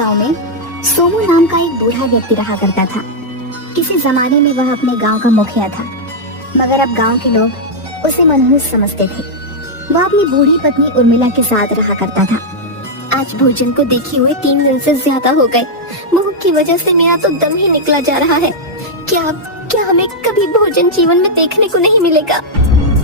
गांव में सोमू नाम का एक बूढ़ा व्यक्ति रहा करता था। किसी जमाने में वह अपने गांव का मुखिया था, मगर अब गांव के लोग उसे मनहूस समझते थे। वह अपनी बूढ़ी पत्नी उर्मिला के साथ रहा करता था। आज भोजन को देखे हुए 3 दिन से ज्यादा हो गए। भूख की वजह से मेरा तो दम ही निकला जा रहा है। क्या क्या हमें कभी भोजन जीवन में देखने को नहीं मिलेगा?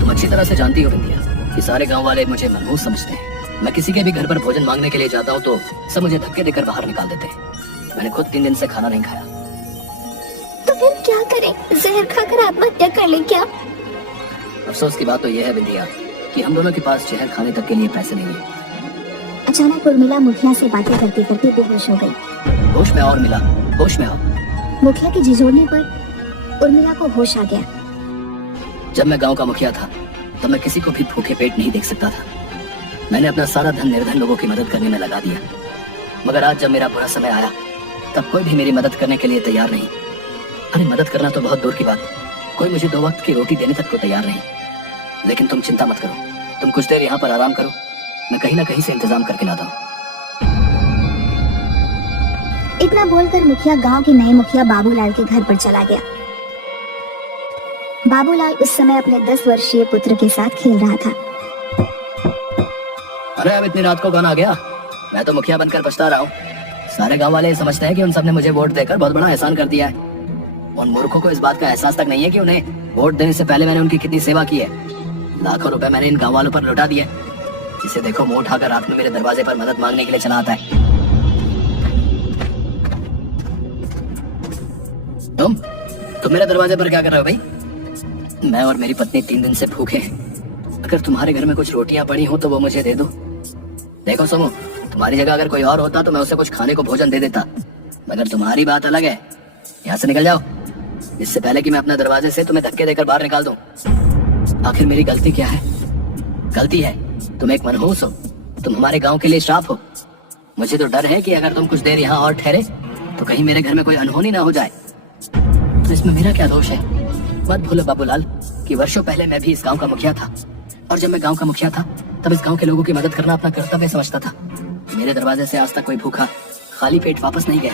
तुम अच्छी तरह से जानती हो बिंदिया कि सारे गांव वाले मुझे मनहूस समझते हैं। मैं किसी के भी घर पर भोजन मांगने के लिए जाता हूँ तो सब मुझे धक्के देकर बाहर निकाल देते हैं। मैंने खुद 3 दिन से खाना नहीं खाया। तो फिर क्या करें? जहर खाकर आत्महत्या कर लें क्या? अफसोस की बात तो यह है बिंदिया कि हम दोनों के पास जहर खाने तक के लिए पैसे नहीं है। अचानक उर्मिला मुखिया से बातें करते करते बेहोश हो गई। होश में और मिला, होश में आओ। मुखिया के झिझोड़ने पर उर्मिला को होश आ गया। जब मैं गांव का मुखिया था तब मैं किसी को भी भूखे पेट नहीं देख सकता था। मैंने अपना सारा धन निर्धन लोगों की मदद करने में लगा दिया, मगर आज जब मेरा बुरा समय आया तब कोई भी मेरी मदद करने के लिए तैयार नहीं। अरे मदद करना तो बहुत दूर की बात, कोई मुझे 2 वक्त की रोटी देने तक को तैयार नहीं। लेकिन तुम चिंता मत करो, तुम कुछ देर यहाँ पर आराम करो, मैं कहीं ना कहीं से इंतजाम करके लाता हूँ। इतना बोलकर मुखिया गांव के नए मुखिया बाबूलाल के घर पर चला गया। बाबूलाल उस समय अपने 10 वर्षीय पुत्र के साथ खेल रहा था। अरे अब इतनी रात को कौन आ गया? मैं तो मुखिया बनकर पछता रहा हूँ। सारे गांव वाले समझते हैं कि उन सबने मुझे वोट देकर बहुत बड़ा एहसान कर दिया है। उन मूर्खों को इस बात का एहसास तक नहीं है कि उन्हें वोट देने से पहले मैंने उनकी कितनी सेवा की है। लाखों रुपए मैंने इन गाँव वालों पर लौटा दिए। जिसे देखो मुंह उठाकर रात में मेरे दरवाजे पर मदद मांगने के लिए चला आता है। तुम मेरे दरवाजे पर क्या कर रहे हो भाई? मैं और मेरी पत्नी 3 दिन से भूखे हैं। अगर तुम्हारे घर में कुछ रोटियां पड़ी हो तो वो मुझे दे दो। देखो सोमू, तुम्हारी जगह अगर कोई और होता तो मैं उसे कुछ खाने को भोजन दे देता, मगर तुम्हारी बात अलग है। यहाँ से निकल जाओ, इससे पहले कि मैं अपने दरवाजे से तुम्हें धक्के देकर बाहर निकाल दूं। आखिर मेरी गलती क्या है? गलती है तुम एक मनहूस हो, तुम हमारे गांव के लिए श्राप हो। मुझे तो डर है कि अगर तुम कुछ देर यहाँ और ठहरे तो कहीं मेरे घर में कोई अनहोनी ना हो जाए। तो इसमें मेरा क्या दोष है? मत भूलो बाबूलाल कि वर्षों पहले मैं भी इस गांव का मुखिया था, और जब मैं गांव का मुखिया था तब इस गांव के लोगों की मदद करना अपना कर्तव्य समझता था। मेरे दरवाजे से आज तक कोई भूखा खाली पेट वापस नहीं गया।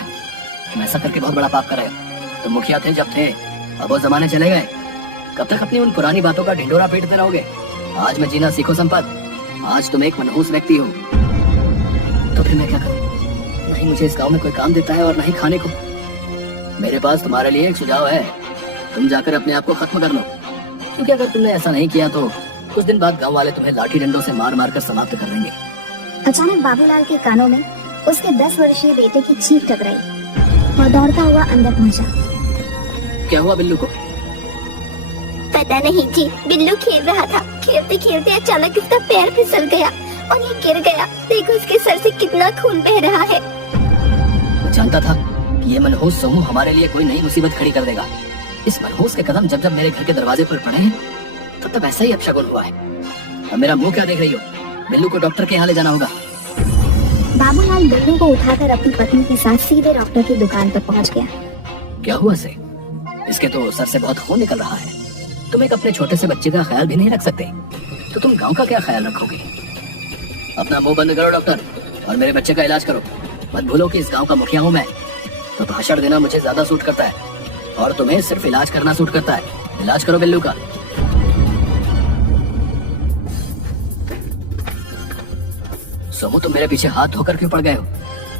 तुम ऐसा करके बहुत बड़ा पाप कर रहे हो। तुम मुखिया थे जब थे, अब वो जमाने चले गए। कब तक अपनी उन पुरानी बातों का ढिंडोरा पीटते रहोगे? आज मैं जीना सीखो संपत। आज तुम एक मनहूस व्यक्ति हो। तो फिर मैं क्या करूं? नहीं मुझे इस गांव में कोई काम देता है और नहीं खाने को। मेरे पास तुम्हारे लिए एक सुझाव है, तुम जाकर अपने आप को खत्म कर लो, क्योंकि अगर तुमने ऐसा नहीं किया तो कुछ दिन बाद गांव वाले तुम्हें लाठी डंडों से मार मार कर समाप्त कर देंगे। अचानक बाबूलाल के कानों में उसके 10 वर्षीय बेटे की चीख टकराई और दौड़ता हुआ अंदर पहुंचा। क्या हुआ बिल्लू को? पता नहीं जी, बिल्लू खेल रहा था। खेलते खेलते अचानक इसका पैर फिसल गया और ये गिर गया। देखो इसके सर से कितना खून बह रहा है। मैं जानता था कि ये मनहूस सोमू हमारे लिए कोई नई मुसीबत खड़ी कर देगा। इस मनहूस के कदम जब जब मेरे घर के दरवाजे पर पड़े हैं तब ऐसा ही अपशगुन हुआ है। अब मेरा मुंह क्या देख रही हो? बिल्लू को डॉक्टर के यहाँ ले जाना होगा। बाबूलाल बिल्लू को उठाकर अपनी पत्नी के साथ सीधे डॉक्टर की दुकान पर पहुंच गया। क्या हुआ से? इसके तो सर से बहुत खून निकल रहा है। तुम एक अपने छोटे से बच्चे का ख्याल भी नहीं रख सकते, तो तुम गांव का क्या ख्याल रखोगे? अपना मुंह बंद करो डॉक्टर, और मेरे बच्चे का इलाज करो। मत भूलो कि इस गांव का मुखिया हूँ मैं, तो भाषण देना मुझे ज्यादा सूट करता है और तुम्हें सिर्फ इलाज करना सूट करता है। इलाज करो बिल्लू का। सोमू तुम मेरे पीछे हाथ धोकर क्यों पड़ गए हो?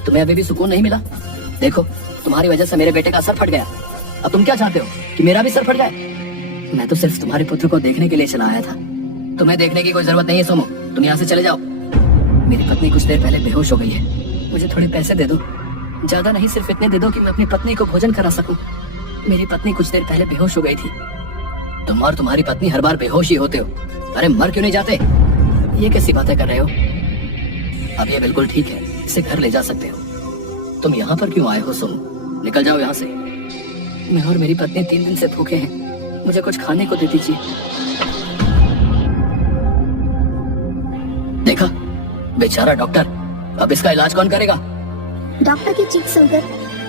तुम्हें अभी भी सुकून नहीं मिला? देखो तुम्हारी वजह से मेरे बेटे का सर फट गया। अब तुम क्या चाहते हो कि मेरा भी सर फट जाए? मैं तो सिर्फ तुम्हारे पुत्र को देखने के लिए चला आया था। तुम्हें देखने की कोई जरूरत नहीं है सोमू, तुम यहाँ से चले जाओ। मेरी पत्नी कुछ देर पहले बेहोश हो गई है, मुझे थोड़े पैसे दे दो। ज्यादा नहीं, सिर्फ इतने दे दो कि मैं अपनी पत्नी को भोजन करा सकूं। मेरी पत्नी कुछ देर पहले बेहोश हो गई थी। तुम और तुम्हारी पत्नी हर बार बेहोश ही होते हो। अरे मर क्यों नहीं जाते? ये कैसी बातें कर रहे हो? अब ये बिल्कुल ठीक है, इसे घर ले जा सकते हो। तुम यहाँ पर क्यों आए हो सोनू? निकल जाओ यहाँ से। मैं और मेरी पत्नी 3 दिन से भूखे हैं, मुझे कुछ खाने को दे दीजिए। देखा बेचारा डॉक्टर, अब इसका इलाज कौन करेगा? डॉक्टर की चीख सुनकर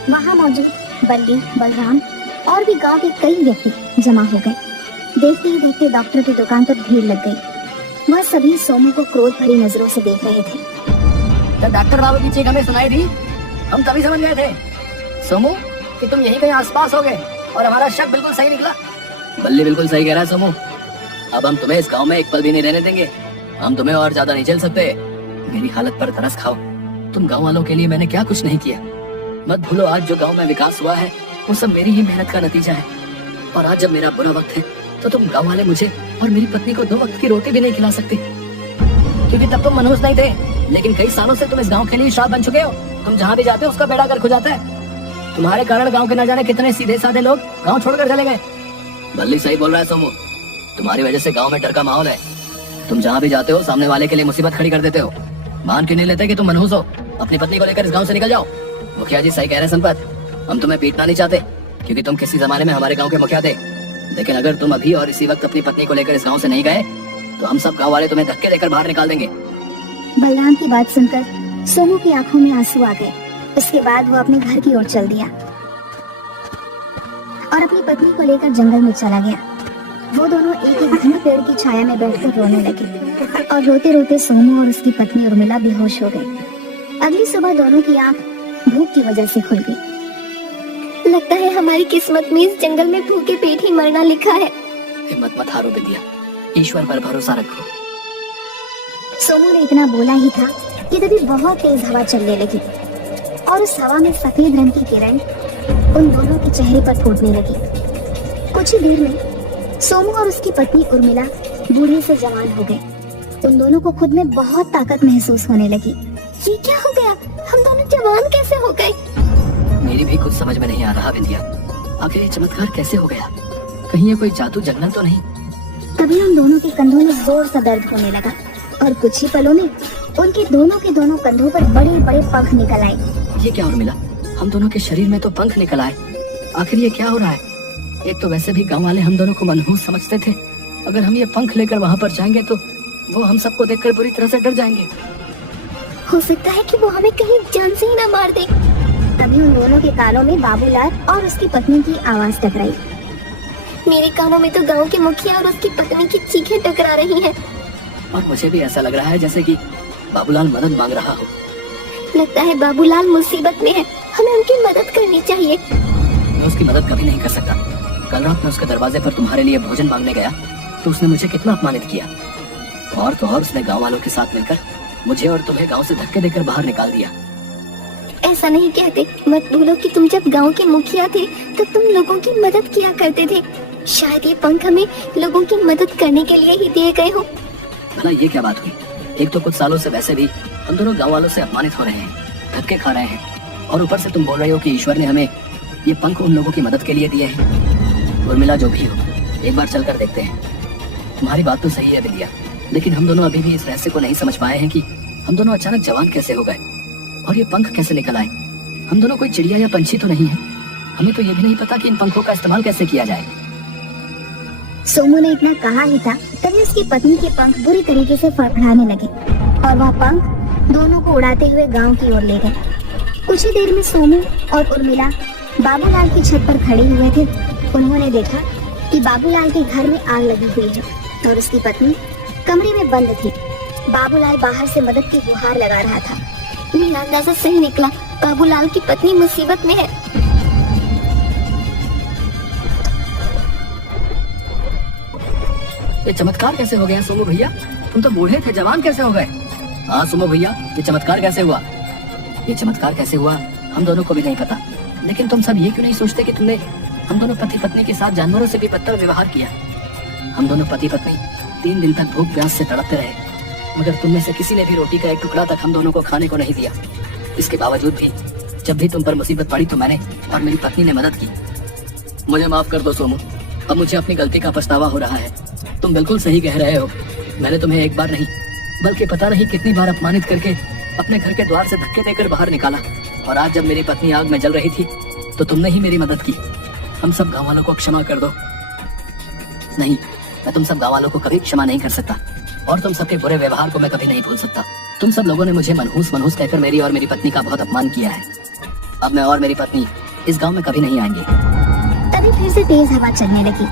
वहाँ मौजूद बल्ली, बलराम और भी गांव के कई व्यक्ति जमा हो गए। देखते ही देखते डॉक्टर की दुकान पर भीड़ लग गई। वह सभी सोमू को क्रोध भरी नजरों से देख रहे थे। तो डॉक्टर बाबू की चीख हमें सुनाई दी, हम तभी समझ गए थे सोमू कि तुम यहीं कहीं आसपास होगे और हमारा शक बिल्कुल सही निकला। बल्ली बिल्कुल सही कह रहा है सोमू। अब हम तुम्हें इस गांव में एक पल भी नहीं रहने देंगे। हम तुम्हें और ज्यादा नहीं झेल सकते। मेरी हालत पर तरस खाओ। तुम गांव वालों के लिए मैंने क्या कुछ नहीं किया। मत भूलो आज जो गांव में विकास हुआ है वो सब मेरी ही मेहनत का नतीजा है। और आज जब मेरा बुरा वक्त है तो तुम गांव वाले मुझे और मेरी पत्नी को 2 वक्त की रोटी भी नहीं खिला सकते, क्योंकि तब तुम मनहूस नहीं थे। लेकिन कई सालों से तुम इस गांव के लिए श्राप बन चुके हो। तुम जहाँ भी जाते हो उसका बेड़ा गर्क हो जाता है। तुम्हारे कारण गांव के न जाने कितने सीधे साधे लोग गांव छोड़कर चले गए। बल्ली सही बोल रहा है सोमू। तुम्हारी वजह से गांव में डर का माहौल है। तुम जहाँ भी जाते हो सामने वाले के लिए मुसीबत खड़ी कर देते हो। मान क्यों नहीं लेते कि तुम मनहूस हो? अपनी पत्नी को लेकर इस गांव से निकल जाओ। मुखिया जी सही कह रहे हैं संपत। हम तुम्हें पीटना नहीं चाहते, क्योंकि तुम किसी जमाने में हमारे गांव के मुखिया थे। लेकिन अगर तुम अभी और इसी वक्त अपनी पत्नी को लेकर इस गांव से नहीं गए तो हम सब गांव वाले तुम्हें धक्के देकर बाहर निकाल देंगे। बलराम की बात सुनकर सोमू की आंखों में आंसू आ गए। उसके बाद वो अपने घर की ओर चल दिया और अपनी पत्नी को लेकर जंगल में चला गया। वो दोनों एक एक घने पेड़ की छाया में बैठकर रोने लगे और रोते रोते सोमू और उसकी पत्नी उर्मिला बेहोश हो गई। अगली सुबह दोनों की आंख भूख की वजह से खुल गई। लगता है हमारी किस्मत में इस जंगल में भूखे पेट ही मरना लिखा है। हिम्मत मत हारो बिंदिया, ईश्वर पर भरोसा रखो। सोमू ने इतना बोला ही था कि तभी बहुत तेज हवा चलने लगी और उस हवा में सफेद रंग की किरण उन दोनों के चेहरे पर फूटने लगी। कुछ ही देर में सोमू और उसकी पत्नी उर्मिला बूढ़े से जवान हो गए। उन दोनों को खुद में बहुत ताकत महसूस होने लगी। ये क्या हो गया? हम दोनों जवान कैसे हो गए? मेरी भी कुछ समझ में नहीं आ रहा बिंदिया। आखिर ये चमत्कार कैसे हो गया? कहीं ये कोई जादू जंगल तो नहीं? तभी उन दोनों के कंधों में जोर सा दर्द होने लगा और कुछ ही पलों में उनके दोनों के दोनों कंधों पर बड़े बड़े पंख निकल आए। ये क्या उर्मिला? हम दोनों के शरीर में तो पंख निकल आए। आखिर ये क्या हो रहा है? एक तो वैसे भी गांव वाले हम दोनों को मनहूस समझते थे। अगर हम ये पंख लेकर वहाँ पर जाएंगे तो वो हम सबको देखकर बुरी तरह से डर जाएंगे। हो सकता है कि वो हमें कहीं जान से ही ना मार दे। तभी उन दोनों के कानों में बाबूलाल और उसकी पत्नी की आवाज टकराई। मेरे कानों में तो गांव के मुखिया और उसकी पत्नी की चीखें टकरा रही हैं। और मुझे भी ऐसा लग रहा है जैसे कि बाबूलाल मदद मांग रहा हो। लगता है बाबूलाल मुसीबत में है। हमें उनकी मदद करनी चाहिए। मैं उसकी मदद कभी नहीं कर सकता। कल रात में उसके दरवाजे पर तुम्हारे लिए भोजन मांगने गया तो उसने मुझे कितना अपमानित किया। और तो और उसने गांव वालों के साथ मिलकर मुझे और तुम्हें गांव से धक्के देकर बाहर निकाल दिया। ऐसा नहीं कहते। मत भूलो कि तुम जब गांव के मुखिया थे तब तुम लोगों की मदद किया करते थे। शायद ये पंख हमें लोगों की मदद करने के लिए ही दिए गए हो। भला ये क्या बात हुई? एक तो कुछ सालों से वैसे भी हम दोनों गांव वालों से अपमानित हो रहे हैं, धक्के खा रहे हैं, और ऊपर से तुम बोल रहे हो कि ईश्वर ने हमें ये पंख उन लोगों की मदद के लिए दिए हैं। उर्मिला जो भी हो, एक बार चलकर देखते हैं। तुम्हारी बात तो सही है बिंदिया, लेकिन हम दोनों अभी भी इस रहस्य को नहीं समझ पाए हैं कि हम दोनों अचानक जवान कैसे हो गए और ये पंख कैसे निकल आए। हम दोनों कोई चिड़िया या पंछी तो नहीं है। हमें तो ये भी नहीं पता कि इन पंखों का इस्तेमाल कैसे किया जाए। सोमू ने इतना कहा ही था तभी उसकी पत्नी के पंख बुरी तरीके से फड़फड़ाने लगे और वह पंख दोनों को उड़ाते हुए गांव की ओर ले गए। कुछ ही देर में सोमू और उर्मिला बाबूलाल की छत पर खड़े हुए थे। उन्होंने देखा कि बाबूलाल के घर में आग लगी हुई है और उसकी पत्नी कमरे में बंद थी। बाबूलाल बाहर से मदद की गुहार लगा रहा था। मेरा अंदाजा सही निकला। बाबूलाल की पत्नी मुसीबत में है। ये चमत्कार कैसे हो गया सोमू भैया? तुम तो बूढ़े थे, जवान कैसे हो गए? हाँ सोमू भैया, ये चमत्कार कैसे हुआ? ये चमत्कार कैसे हुआ हम दोनों को भी नहीं पता। लेकिन तुम सब ये क्यों नहीं सोचते कि तुमने हम दोनों पति पत्नी के साथ जानवरों से भी बदतर व्यवहार किया? हम दोनों पति पत्नी 3 दिन तक भूख प्यास से तड़पते रहे, मगर तुम में से किसी ने भी रोटी का एक टुकड़ा तक हम दोनों को खाने को नहीं दिया। इसके बावजूद भी जब भी तुम पर मुसीबत पड़ी तो मैंने और मेरी पत्नी ने मदद की। मुझे माफ कर दो सोमू, अब मुझे अपनी गलती का पछतावा हो रहा है। तुम बिल्कुल सही कह रहे हो। मैंने तुम्हें एक बार नहीं बल्कि पता नहीं कितनी बार अपमानित करके अपने घर के द्वार से धक्के देकर बाहर निकाला, और आज जब मेरी पत्नी आग में जल रही थी तो तुमने ही मेरी मदद की। हम सब गाँव वालों को क्षमा कर दो। नहीं, मैं तुम सब गाँव वालों को कभी क्षमा नहीं कर सकता, और तुम सबके बुरे व्यवहार को मैं कभी नहीं भूल सकता। तुम सब लोगों ने मुझे मनहूस मनहूस कहकर मेरी और मेरी पत्नी का बहुत अपमान किया है। अब मैं और मेरी पत्नी इस गांव में कभी नहीं आएंगे। तभी फिर से तेज हवा चलने लगी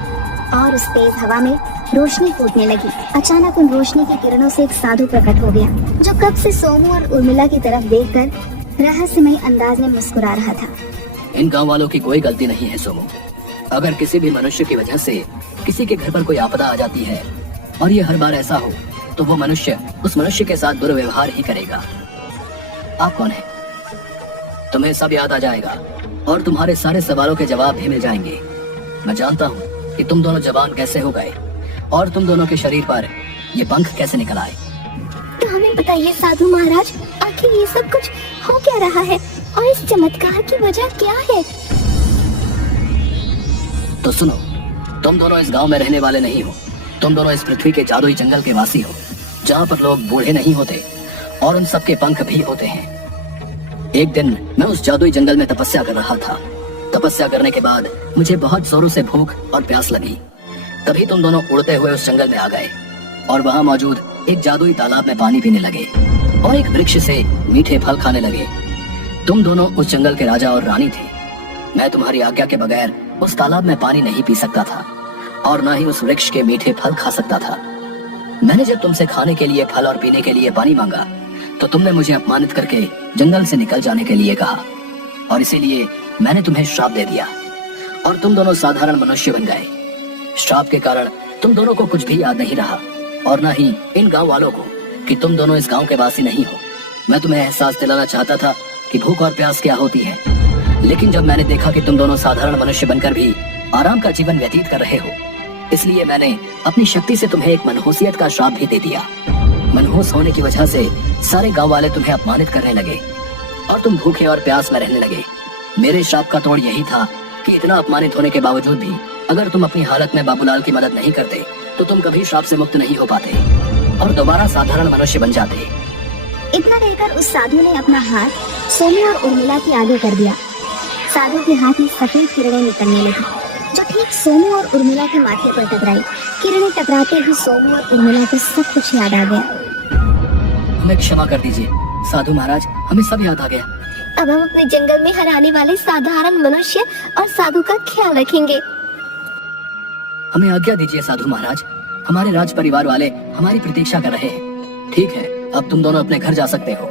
और उस तेज हवा में रोशनी फूटने लगी। अचानक उन रोशनी की किरणों से एक साधु प्रकट हो गया, जो कब से सोमू और उर्मिला की तरफ देखकर रहस्यमय अंदाज में मुस्कुरा रहा था। इन गांव वालों की कोई गलती नहीं है सोमू। अगर किसी भी मनुष्य की वजह से किसी के घर पर कोई आपदा आ जाती है और ये हर बार ऐसा हो, तो वो मनुष्य उस मनुष्य के साथ दुर्व्यवहार ही करेगा। आप कौन है? तुम्हें सब याद आ जाएगा और तुम्हारे सारे सवालों के जवाब भी मिल जाएंगे। मैं जानता हूँ कि तुम दोनों जवान कैसे हो गए और तुम दोनों के शरीर पर ये पंख कैसे निकल आए। तो हमें बताइए साधु महाराज, आखिर ये सब कुछ हो क्या रहा है और इस चमत्कार की वजह क्या है? तो सुनो, तुम दोनों इस गांव में रहने वाले नहीं हो। तुम दोनों इस पृथ्वी के जादुई जंगल के वासी हो, जहाँ पर लोग बूढ़े नहीं होते और उन सबके पंख भी होते हैं। एक दिन मैं उस जादुई जंगल में तपस्या कर रहा था। तपस्या करने के बाद मुझे बहुत जोरों से भूख और प्यास लगी। तभी तुम दोनों उड़ते हुए उस जंगल में आ गए और वहाँ मौजूद एक जादुई तालाब में पानी पीने लगे और एक वृक्ष से मीठे फल खाने लगे। तुम दोनों उस जंगल के राजा और रानी थे। मैं तुम्हारी आज्ञा के बगैर उस तालाब में पानी नहीं पी सकता था और न ही उस वृक्ष के मीठे फल खा सकता था। मैंने जब तुमसे खाने के लिए फल और पीने के लिए पानी मांगा, तो तुमने मुझे अपमानित करके जंगल से निकल जाने के लिए कहा और इसीलिए मैंने तुम्हें श्राप दे दिया और तुम दोनों साधारण मनुष्य बन गए। श्राप के कारण तुम दोनों को कुछ भी याद नहीं रहा और न ही इन गांव वालों को कि तुम दोनों इस गांव के वासी नहीं हो। मैं तुम्हें एहसास दिलाना चाहता था कि भूख और प्यास क्या होती है, लेकिन जब मैंने देखा कि तुम दोनों साधारण मनुष्य बनकर भी आराम का जीवन व्यतीत कर रहे हो, इसलिए मैंने अपनी शक्ति से तुम्हें एक मनहूसियत का श्राप भी दे दिया। मनहूस होने की वजह से सारे गांव वाले तुम्हें अपमानित करने लगे और तुम भूखे और प्यास में रहने लगे। मेरे श्राप का तोड़ यही था कि इतना अपमानित होने के बावजूद भी अगर तुम अपनी हालत में बाबूलाल की मदद नहीं करते, तो तुम कभी श्राप से मुक्त नहीं हो पाते और दोबारा साधारण मनुष्य बन जाते। इतना कहकर उस साधु ने अपना हाथ सोमू और उर्मिला के आगे कर दिया। साधु के हाथ में सफेद किरणें निकलने लगी, जो ठीक सोमू और उर्मिला के माथे पर टकराई। किरणें टकराते ही सोमू और उर्मिला को सब कुछ याद आ गया। हमें क्षमा कर दीजिए साधु महाराज, हमें सब याद आ गया। अब हम अपने जंगल में हराने वाले साधारण मनुष्य और साधु का ख्याल रखेंगे। हमें आज्ञा दीजिए साधु महाराज, हमारे राज परिवार वाले हमारी प्रतीक्षा कर रहे हैं। ठीक है, अब तुम दोनों अपने घर जा सकते हो।